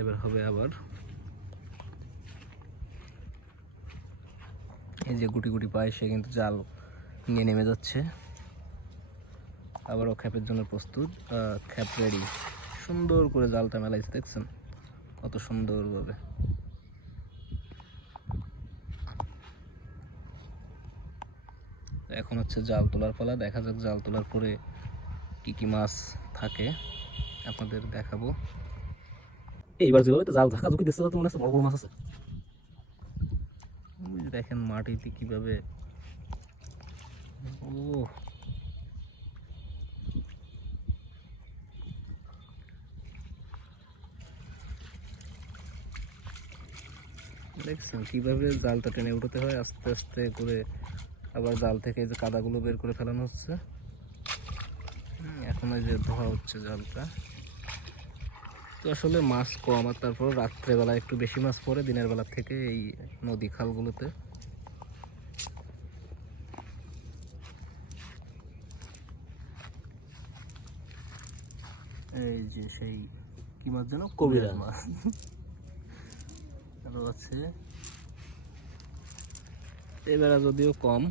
এবার হবে আবার। এই যে গুটি গুটি পায় সে কিন্তু জাল নিয়ে নেমে যাচ্ছে। আবারও খ্যাপের জন্য প্রস্তুত। খ্যাপ রেডি সুন্দর করে জালটা মেলাইছে, দেখছেন? কত সুন্দরভাবে। এখন হচ্ছে জাল তোলার পালা। দেখা যাক জাল তোলার পরে কি কি মাছ থাকে। আপনাদের দেখাবো। এইবার যেভাবে জাল ঢাকা ঝুঁকি দিচ্ছে তো বড় বড় মাছ আছে। দেখেন মাটিতে কীভাবে ও দেখছেন কীভাবে জালটা টেনে উঠাতে হয়, আস্তে আস্তে করে আবার জাল থেকে যে কাদাগুলো বের করে ফেলানো হচ্ছে। এখন ওই যে ধোয়া হচ্ছে জালটা। তো আসলে মাছ কম আর তারপর রাত্রেবেলা একটু বেশি মাছ পড়ে দিনের বেলা থেকে এই নদী খালগুলোতে। এই যে সেই কি মাছ যেন? কবিরাজ। মাছ। আরও আছে এবারে যদিও কম